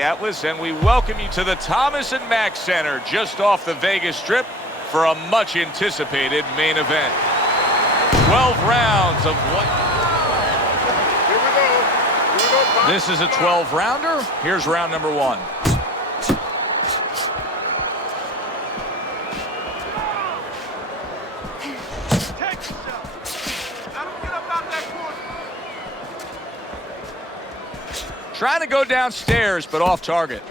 Atlas, and we welcome you to the Thomas and Mack Center just off the Vegas Strip for a much anticipated main event. 12 rounds of what? Here we go. This is a 12-rounder. Here's round number one. Trying to go downstairs, but off target.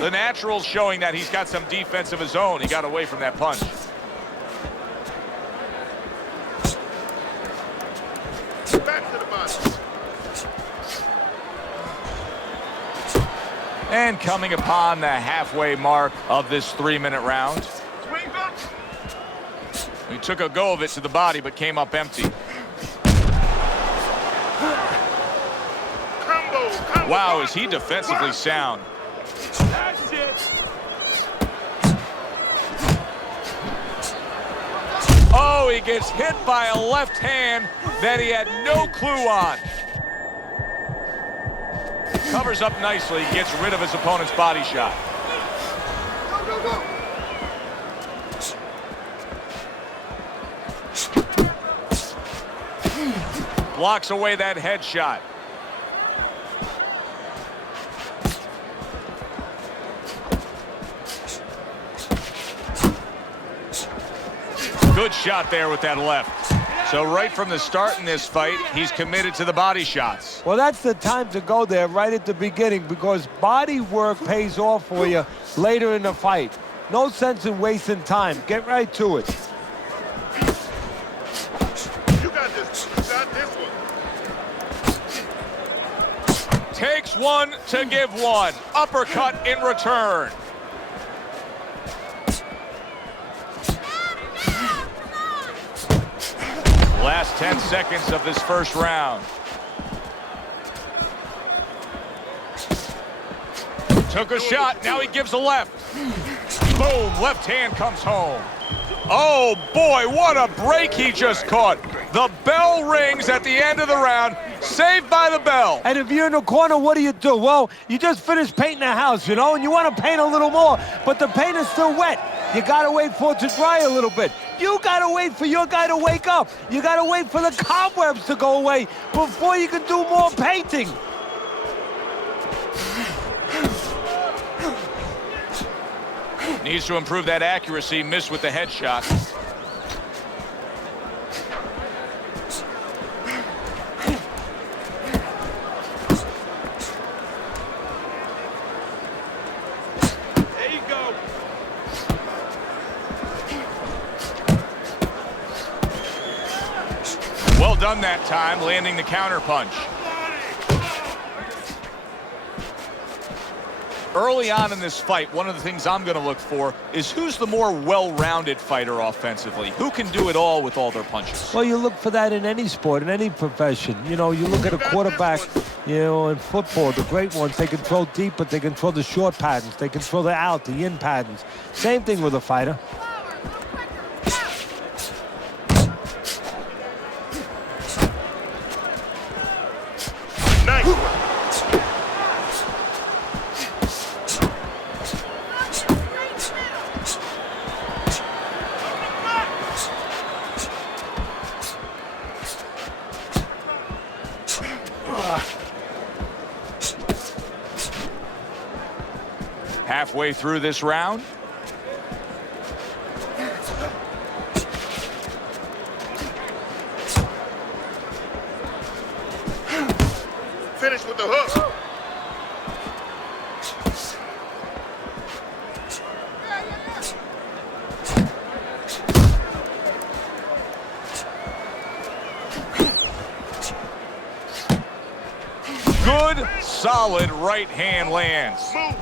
The natural's showing that he's got some defense of his own. He got away from that punch. Back to the body. And coming upon the halfway mark of this 3-minute round. He took a go of it to the body, but came up empty. Combo. Wow, is he defensively sound. That's it. Oh, he gets hit by a left hand that he had no clue on. Covers up nicely, gets rid of his opponent's body shot. Go. Blocks away that headshot. Good shot there with that left. So right from the start in this fight, he's committed to the body shots. Well, that's the time to go there right at the beginning, because body work pays off for you later in the fight. No sense in wasting time. Get right to it. You got this. You got this one. Takes one to give one. Uppercut in return. Last 10 seconds of this first round. Took a shot, now he gives a left. Boom, left hand comes home. Oh boy, what a break he just caught. The bell rings at the end of the round, saved by the bell. And if you're in the corner, what do? Well, you just finished painting the house, you know, and you want to paint a little more, but the paint is still wet. You got to wait for it to dry a little bit. You got to wait for your guy to wake up. You got to wait for the cobwebs to go away before you can do more painting. Needs to improve that accuracy, missed with the headshot. There you go. Well done that time, landing the counter punch. Early on in this fight, one of the things I'm going to look for is who's the more well-rounded fighter offensively. Who can do it all with all their punches? Well, you look for that in any sport, in any profession. You know, you look at a quarterback, you know, in football, the great ones, they can throw deep, but they can throw the short patterns. They can throw the out, the in patterns. Same thing with a fighter. Nice. Halfway through this round. Good, solid right hand lands. Move.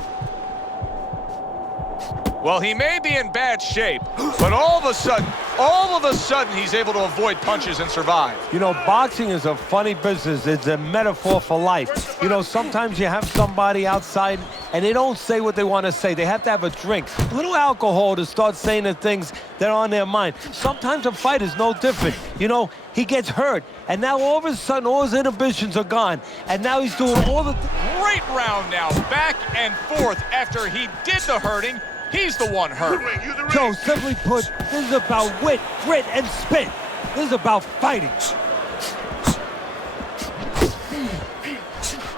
Well, he may be in bad shape, but all of a sudden, he's able to avoid punches and survive. You know, boxing is a funny business. It's a metaphor for life. You know, sometimes you have somebody outside and they don't say what they want to say. They have to have a drink, a little alcohol to start saying the things that are on their mind. Sometimes a fight is no different. You know, he gets hurt, and now all of a sudden, all his inhibitions are gone, and now he's doing all the... Great round now, back and forth. After he did the hurting, he's the one hurt. Joe, simply put, this is about wit, grit, and spit. This is about fighting.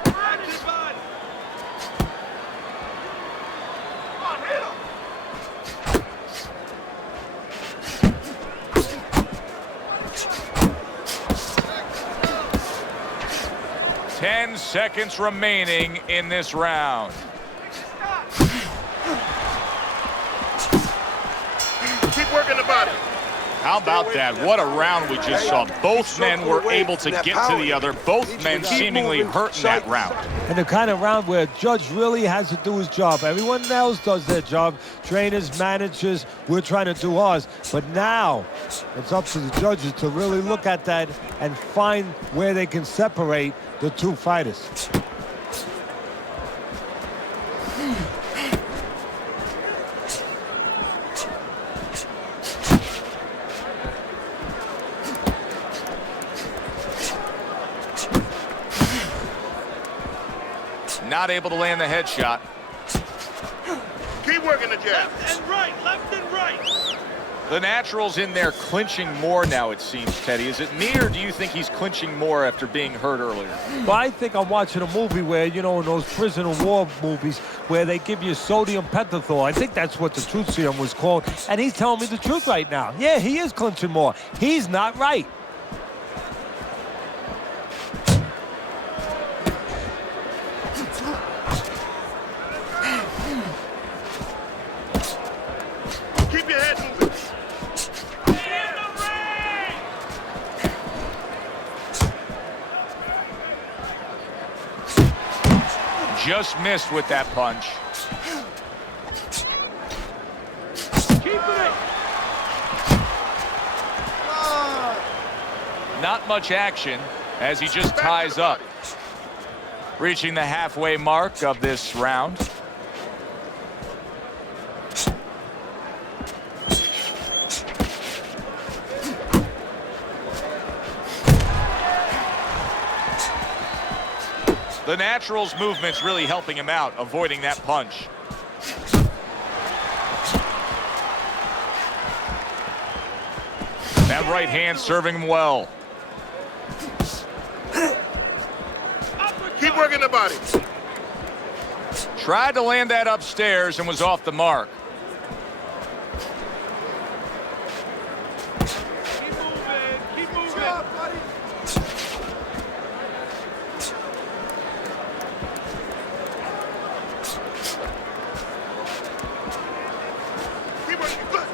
Action, bud. Come on, hit him. 10 seconds remaining in this round. Keep working the body. How about that? What a round we just saw. Both men were able to get to the other. Both men seemingly hurt in that round. And the kind of round where a judge really has to do his job. Everyone else does their job. Trainers, managers, we're trying to do ours. But now it's up to the judges to really look at that and find where they can separate the two fighters. Not able to land the headshot. Keep working the jab. Left and right, left and right. The natural's in there clinching more now, it seems, Teddy. Is it me, or do you think he's clinching more after being hurt earlier? Well, I think I'm watching a movie where, you know, in those prison and war movies where they give you sodium pentothal. I think that's what the truth serum was called. And he's telling me the truth right now. Yeah, he is clinching more. He's not right. Keep your head moving. In the ring! Just missed with that punch. Keeping it. Not much action as he just ties up. Reaching the halfway mark of this round. The natural's movement's really helping him out, avoiding that punch. That right hand serving him well. Keep working the body. Tried to land that upstairs and was off the mark. Keep moving, keep moving. buddy. Keep working. Good.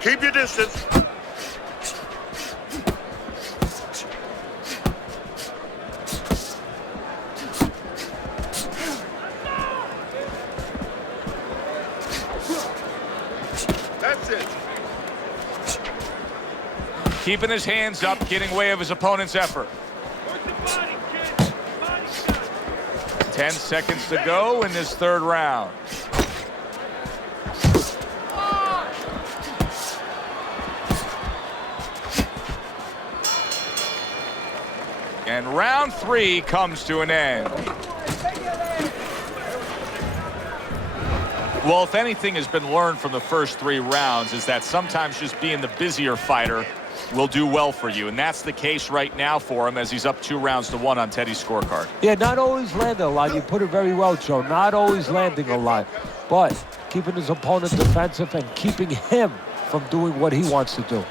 Keep your distance. That's it. Keeping his hands up, getting way of his opponent's effort. Work the body, kid. Body shot. 10 seconds to go in this third round. And round 3 comes to an end. Well, if anything has been learned from the first 3 rounds is that sometimes just being the busier fighter will do well for you. And that's the case right now for him as he's up 2 rounds to 1 on Teddy's scorecard. Yeah, not always landing a lot. You put it very well, Joe. Not always landing a lot. But keeping his opponent defensive and keeping him from doing what he wants to do.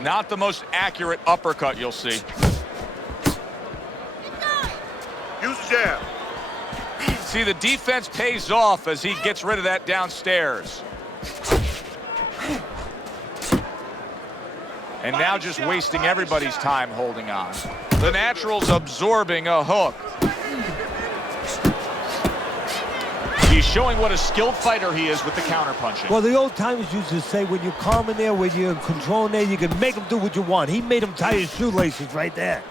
Not the most accurate uppercut you'll see. Use the jab. See, the defense pays off as he gets rid of that downstairs. And now just wasting everybody's time holding on. The Natural's absorbing a hook. He's showing what a skilled fighter he is with the counterpunching. Well, the old timers used to say when you're calm in there, when you're in control in there, you can make him do what you want. He made him tie his shoelaces right there.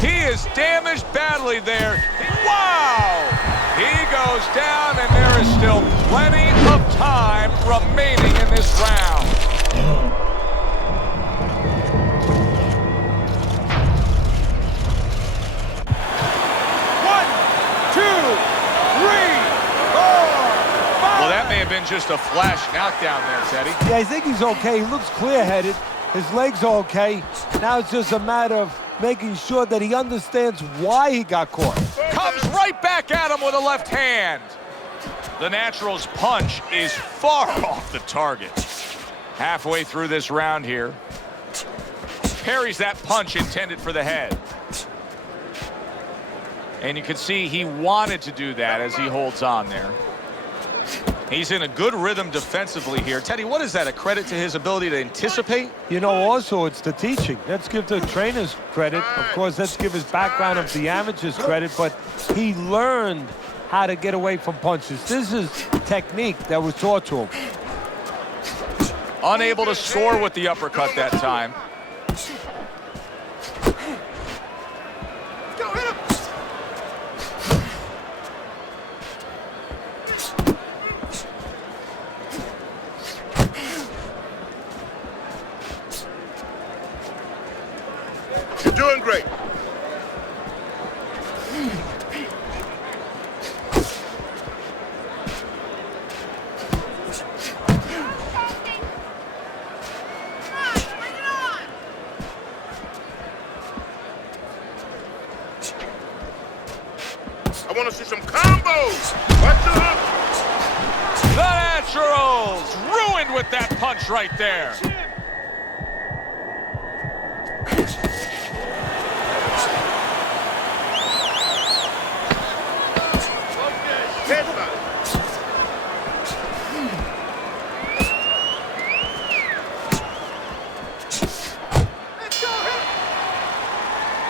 He is damaged badly there. Wow! He goes down, and there is still plenty of time remaining in this round. Well, that may have been just a flash knockdown there, Teddy. Yeah, I think he's okay. He looks clear-headed. His legs are okay. Now it's just a matter of making sure that he understands why he got caught. Comes right back at him with a left hand. The Natural's punch is far off the target. Halfway through this round here. Parries that punch intended for the head. And you can see he wanted to do that as he holds on there. He's in a good rhythm defensively here. Teddy, what is that, a credit to his ability to anticipate? You know, also, it's the teaching. Let's give the trainers credit. Of course, let's give his background of the amateurs credit, but he learned how to get away from punches. This is technique that was taught to him. Unable to score with the uppercut that time. You're doing great. I want to see some combos. Watch the hook. The Naturals ruined with that punch right there.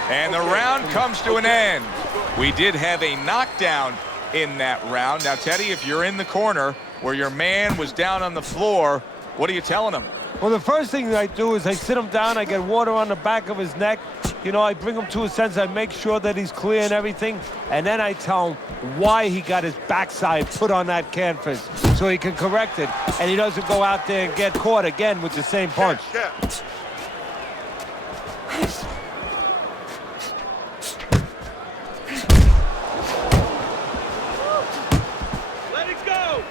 And the round comes to an end. We did have a knockdown in that round. Now, Teddy, if you're in the corner where your man was down on the floor, what are you telling him? Well, the first thing that I do is I sit him down, I get water on the back of his neck. You know, I bring him to a sense, I make sure that he's clear and everything, and then I tell him why he got his backside put on that canvas so he can correct it, and he doesn't go out there and get caught again with the same punch. Yeah. Let it go.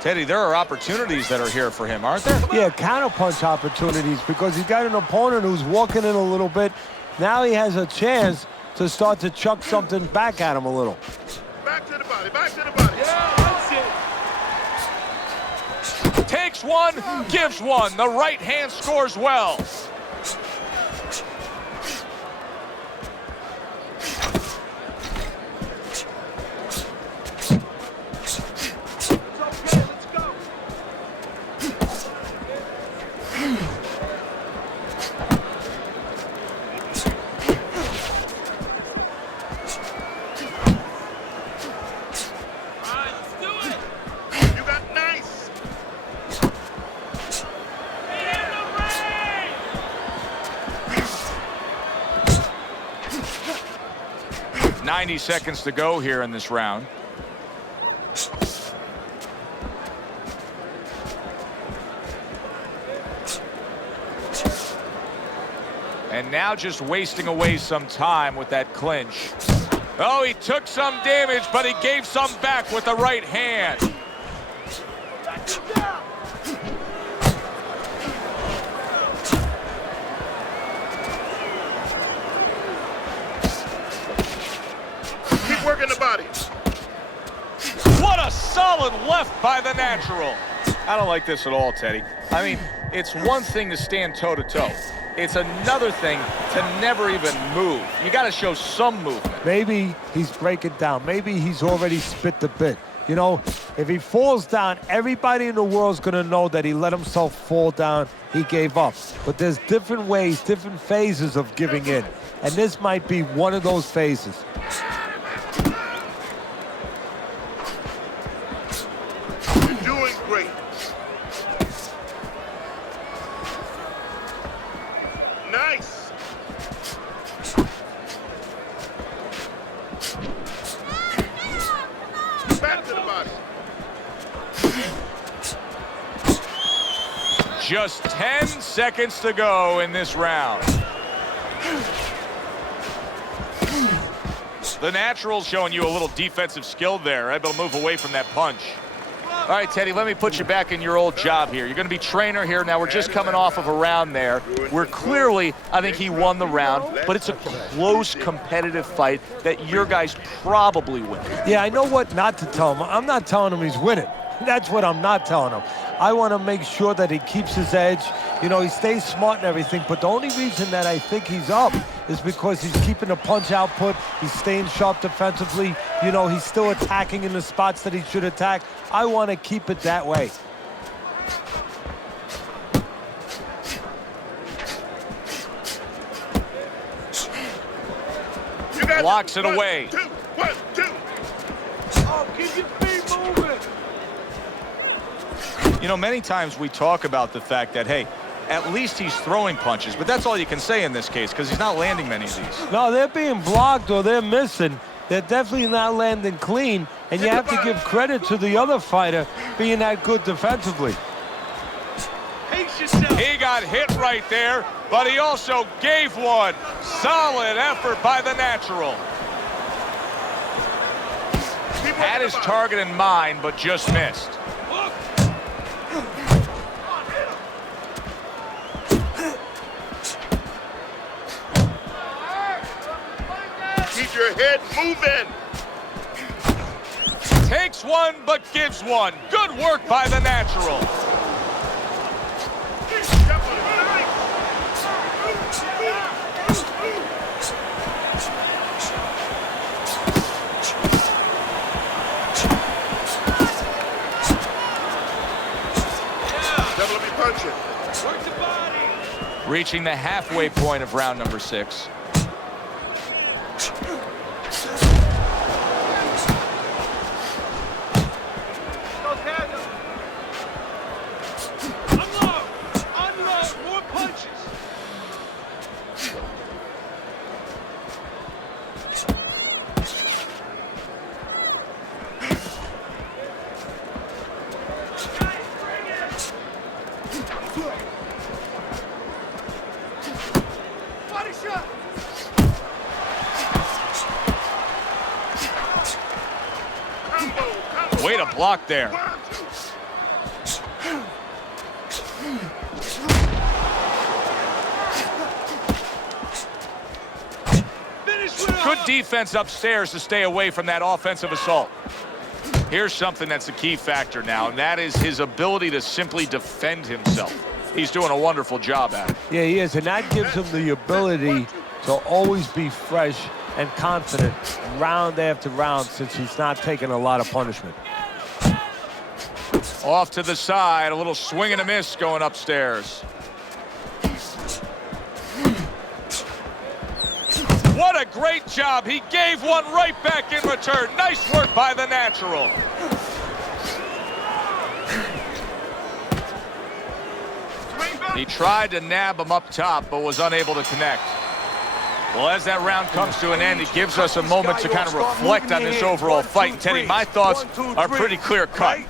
Teddy, there are opportunities that are here for him, aren't there? Yeah, counterpunch opportunities because he's got an opponent who's walking in a little bit. Now he has a chance to start to chuck something back at him a little. Back to the body, back to the body. Yeah, that's it. Takes one, gives one. The right hand scores well. You got nice. 90 seconds to go here in this round. And now just wasting away some time with that clinch. Oh, he took some damage, but he gave some back with the right hand. Keep working the body. What a solid left by the Natural. I don't like this at all, Teddy. I mean, it's one thing to stand toe-to-toe. It's another thing to never even move. You got to show some movement. Maybe he's breaking down. Maybe he's already spit the bit. You know, if he falls down, everybody in the world's going to know that he let himself fall down. He gave up. But there's different ways, different phases of giving in. And this might be one of those phases. You're doing great. Nice. Back to the body. Just 10 seconds to go in this round. The Natural's showing you a little defensive skill there, able to move away from that punch. All right, Teddy, let me put you back in your old job here. You're going to be trainer here. Now, we're just coming off of a round there where clearly I think he won the round, but it's a close, competitive fight that your guys probably win. Yeah, I know what not to tell him. I'm not telling him he's winning. That's what I'm not telling him. I want to make sure that he keeps his edge. You know, he stays smart and everything, but the only reason that I think he's up is because he's keeping the punch output. He's staying sharp defensively. You know, he's still attacking in the spots that he should attack. I want to keep it that way. Blocks it away. 1, 2, 1, 2. Oh, keep your feet moving. You know, many times we talk about the fact that, hey, at least he's throwing punches, but that's all you can say in this case because he's not landing many of these. No, they're being blocked or they're missing. They're definitely not landing clean, and you have to give credit to the other fighter being that good defensively. He got hit right there, but he also gave one. Solid effort by the Natural. Had his target in mind, but just missed. Keep your head moving. Takes one, but gives one. Good work by the Natural. Devil, let me punch it. Work the body. Reaching the halfway point of round number 6. Unload. Unload. More punches. Body shot. Combo. Way to block there. 1, 2. Finish with a Good hook. defense upstairs to stay away from that offensive assault. Here's something that's a key factor now, and that is his ability to simply defend himself. He's doing a wonderful job at it. Yeah, he is, and that gives him the ability to always be fresh and confident round after round since he's not taking a lot of punishment. Off to the side, a little swing and a miss going upstairs. What a great job. He gave one right back in return. Nice work by the Natural. He tried to nab him up top, but was unable to connect. Well, as that round comes to an end, it gives us a moment to kind of reflect on this overall fight. And Teddy, my thoughts are pretty clear-cut.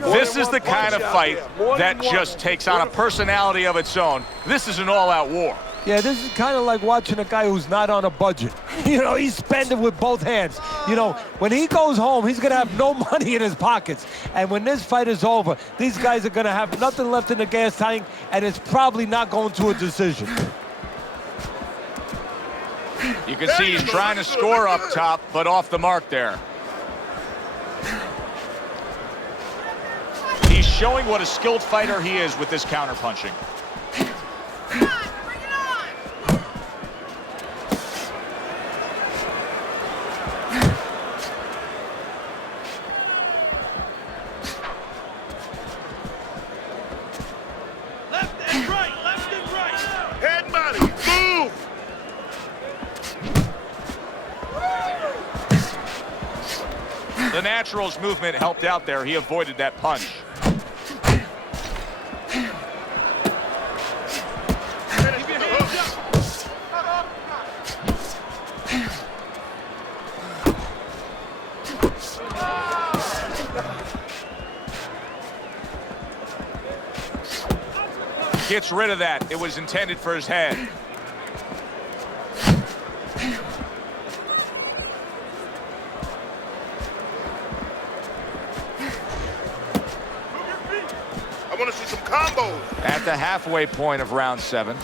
This is the kind of fight that just takes on a personality of its own. This is an all-out war. Yeah, this is kind of like watching a guy who's not on a budget. You know, he's spending with both hands. You know, when he goes home, he's going to have no money in his pockets. And when this fight is over, these guys are going to have nothing left in the gas tank, and it's probably not going to a decision. You can see he's trying to score up top, but off the mark there. He's showing what a skilled fighter he is with this counterpunching. Left and right, left and right. Head body, move! The Natural's movement helped out there. He avoided that punch. Finish with the hook. Gets rid of that. It was intended for his head. I want to see some combos. At the halfway point of round 7.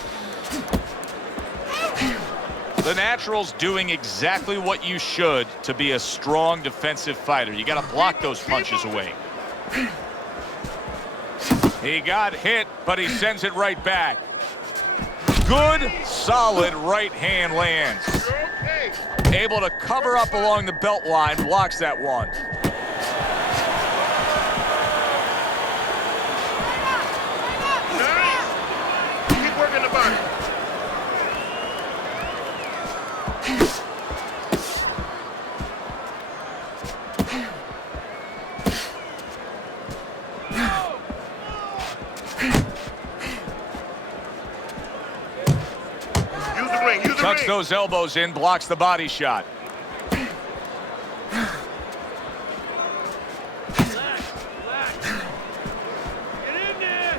The Natural's doing exactly what you should to be a strong defensive fighter. You got to block those punches away. He got hit, but he sends it right back. Good, solid right hand lands. You're okay. Able to cover up along the belt line, blocks that one. Nice. Keep working the body. Use the ring, use the Tucks ring. those elbows in, blocks the body shot. Relax, relax. Get in there.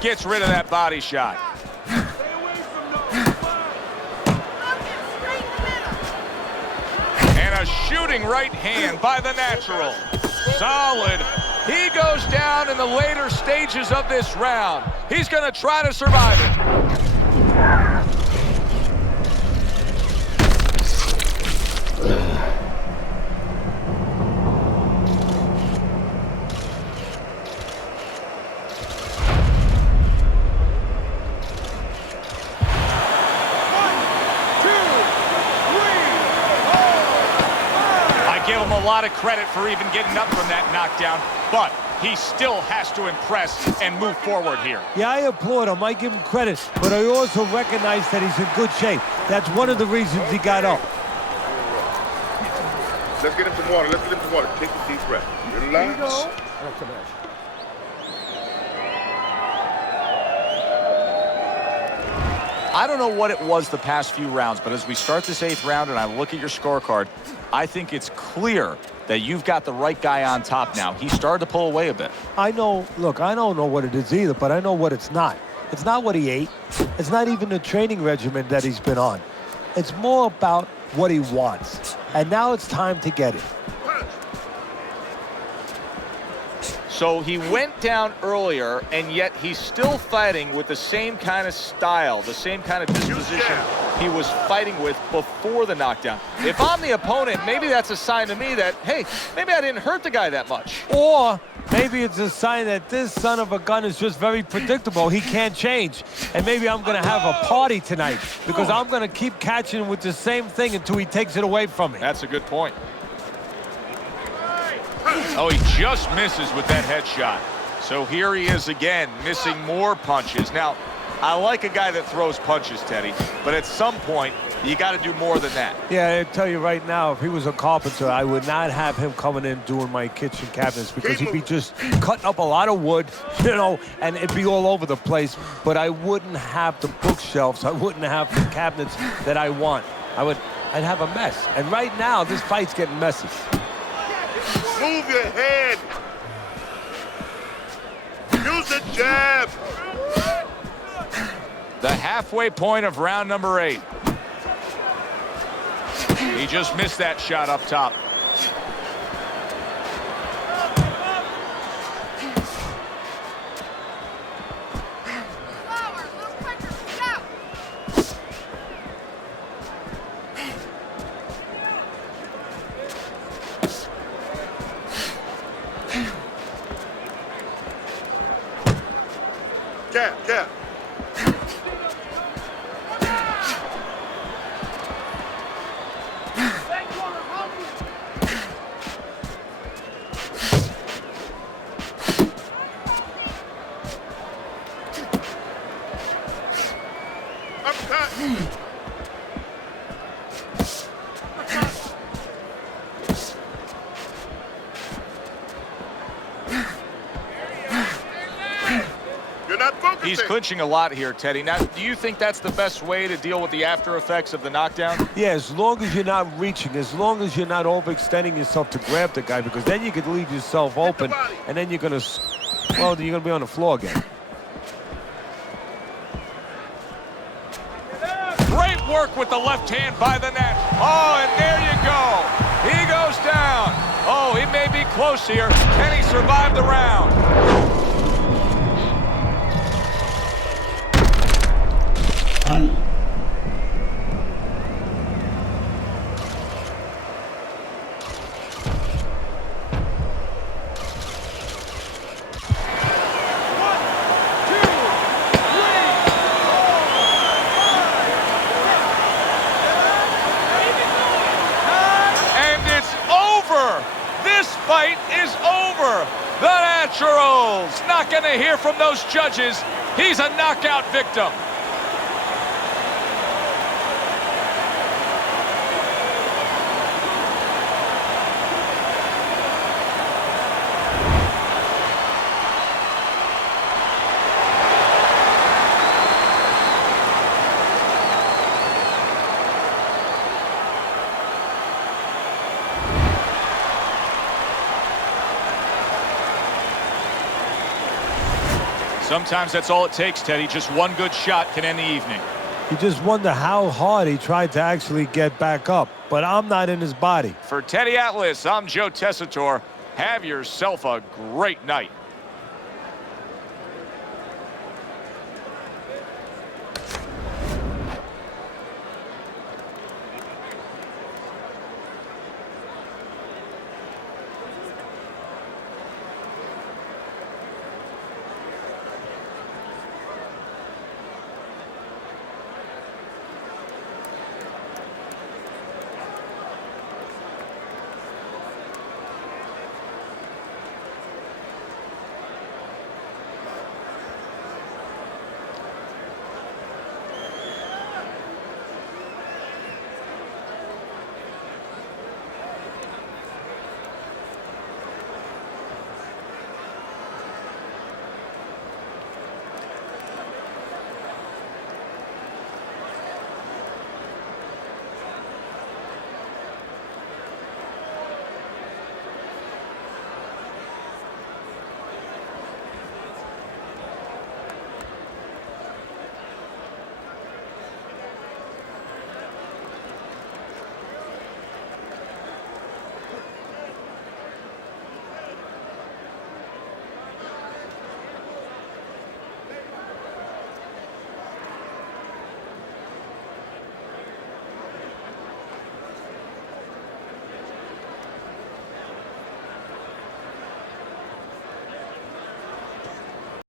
Gets rid of that body shot. Stay away from those. And a shooting right hand by the Natural. Solid. He goes down in the later stages of this round. He's going to try to survive it. I give him a lot of credit for even getting up from that knockdown, but he still has to impress and move forward here. Yeah, I applaud him. I give him credit. But I also recognize that he's in good shape. That's one of the reasons he got up. Let's get him some water. Let's get him some water. Take a deep breath. Relax. I don't know what it was the past few rounds, but as we start this 8th round and I look at your scorecard, I think it's clear that you've got the right guy on top now. He started to pull away a bit. I know, look, I don't know what it is either, but I know what it's not. It's not what he ate. It's not even the training regimen that he's been on. It's more about what he wants. And now it's time to get it. So he went down earlier, and yet he's still fighting with the same kind of style, the same kind of disposition he was fighting with before the knockdown. If I'm the opponent, maybe that's a sign to me that, hey, maybe I didn't hurt the guy that much. Or maybe it's a sign that this son of a gun is just very predictable. He can't change. And maybe I'm going to have a party tonight because I'm going to keep catching him with the same thing until he takes it away from me. That's a good point. Oh, he just misses with that headshot. So here he is again, missing more punches. Now, I like a guy that throws punches, Teddy, but at some point, you got to do more than that. Yeah, I tell you right now, if he was a carpenter, I would not have him coming in doing my kitchen cabinets because he'd be just cutting up a lot of wood, you know, and it'd be all over the place. But I wouldn't have the bookshelves. I wouldn't have the cabinets that I want. I'd have a mess. And right now, this fight's getting messy. Move your head. Use the jab. The halfway point of round number 8. He just missed that shot up top. Cap. Uppercut. You're not focusing. He's clinching a lot here, Teddy. Now, do you think that's the best way to deal with the after effects of the knockdown? Yeah, as long as you're not reaching, as long as you're not overextending yourself to grab the guy, because then you could leave yourself open, and then you're gonna be on the floor again. Great work with the left hand by the net. Oh, and there you go. He goes down. Oh, he may be close here. Can he survive the round? This fight is over. The Naturals not going to hear from those judges. He's a knockout victim. Sometimes that's all it takes, Teddy. Just one good shot can end the evening. You just wonder how hard he tried to actually get back up, but I'm not in his body. For Teddy Atlas, I'm Joe Tessitore. Have yourself a great night.